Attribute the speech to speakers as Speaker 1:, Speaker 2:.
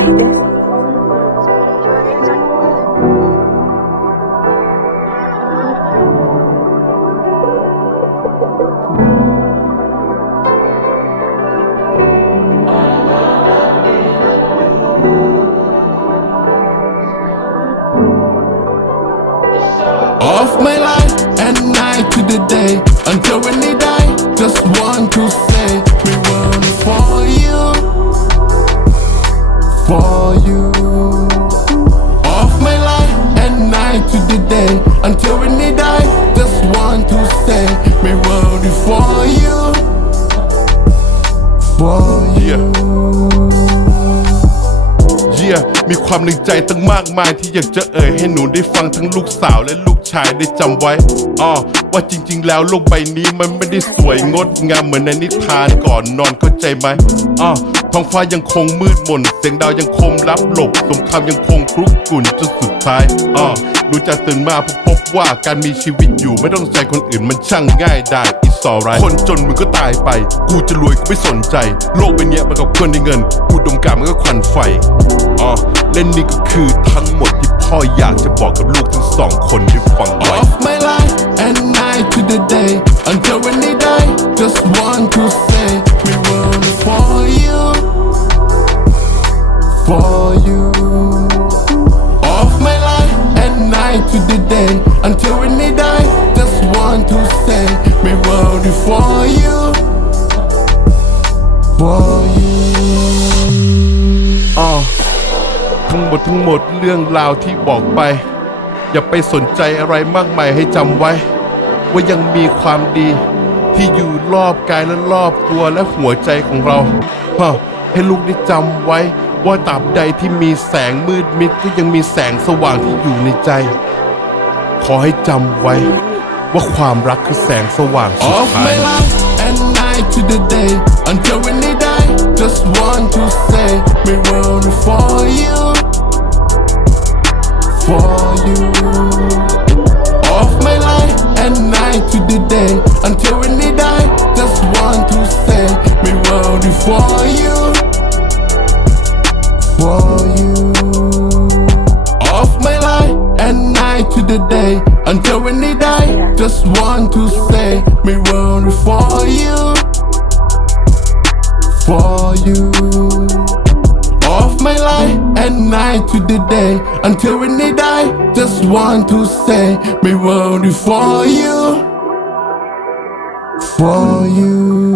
Speaker 1: Off my life and night to the day until when they die. Just want to for you. Off my life and night to the day until when they die. Just want to say we were for you, for you.
Speaker 2: เยี่ยมีความในใจตั้งมากมายที่อยากจะเอ่ยให้หนูได้ฟังทั้งลูกสาวและลูกชายได้จำไว้อ้อว่าจริง ๆ แล้วโลกใบนี้มันไม่ได้สวยงดงามเหมือนในนิทานก่อนนอนเข้าใจไหมอ้อ ท้องฟ้ายังคงมืดมน เสียงดาวยังคงรับหลบ สงครามยังคงครุกรุ่นจนสุดท้ายอ้อรู้จักตื่นมาพบพบว่าการมีชีวิตอยู่ไม่ต้องใจคนอื่นมันช่างง่ายได้ It's alright คนจนมึงก็ตายไป กูจะรวยกูไม่สนใจ โลกใบเนี้ยมันกับคนในเงิน กูดมกามันก็ควันไฟอ๋อเล่นนี่ก็คือทั้งหมดที่พ่ออยากจะบอกกับลูกทั้งสองคนได้ฟังไว้
Speaker 1: Off my life and night to the day until when they die. Just want to for you. Off my life and night to the day until when me die. Just want to say we were for you, for you.
Speaker 2: อ๋อทั้งหมดทั้งหมดเรื่องราวที่บอกไป อย่าไปสนใจอะไรมากมายให้จำไว้ ว่ายังมีความดีที่อยู่รอบกายและรอบตัวและหัวใจของเราฮะให้ลูกได้จำไว้ ว่าตราบใดที่มีแสงมืดมิดก็ยังมีแสงสว่างที่อยู่ในใจ ขอให้จำไว้ว่าความรักคือแสงสว่างสุด
Speaker 1: Off
Speaker 2: ท้าย
Speaker 1: my life and night to the day until when they die. Just want to say we were for you, for you. Off my life and night for you. Off my life and night to the day until when they die. Just want to say we were for you, for you. Off my life and night to the day until when they die. Just want to say we were for you, for you.